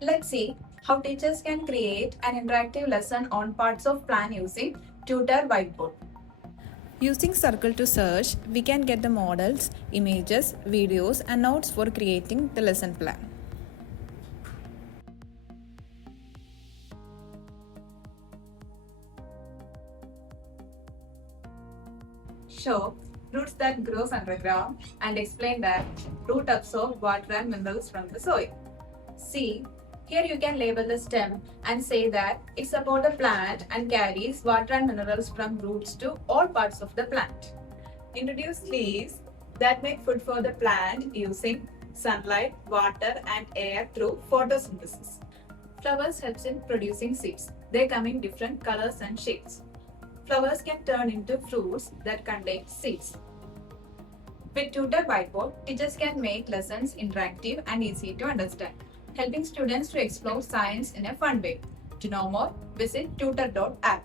Let's see how teachers can create an interactive lesson on parts of plan using TutAR Whiteboard. Using circle to search, we can get the models, images, videos and notes for creating the lesson plan. Show roots that grows underground and explain that root absorb water and minerals from the soil. See, here you can label the stem and say that it's about the plant and carries water and minerals from roots to all parts of the plant. Introduce leaves that make food for the plant using sunlight, water and air through photosynthesis. Flowers helps in producing seeds. They come in different colors and shapes. Flowers can turn into fruits that contain seeds. With TutAR Whiteboard, teachers can make lessons interactive and easy to understand, helping students to explore science in a fun way. To know more, visit tutar.app.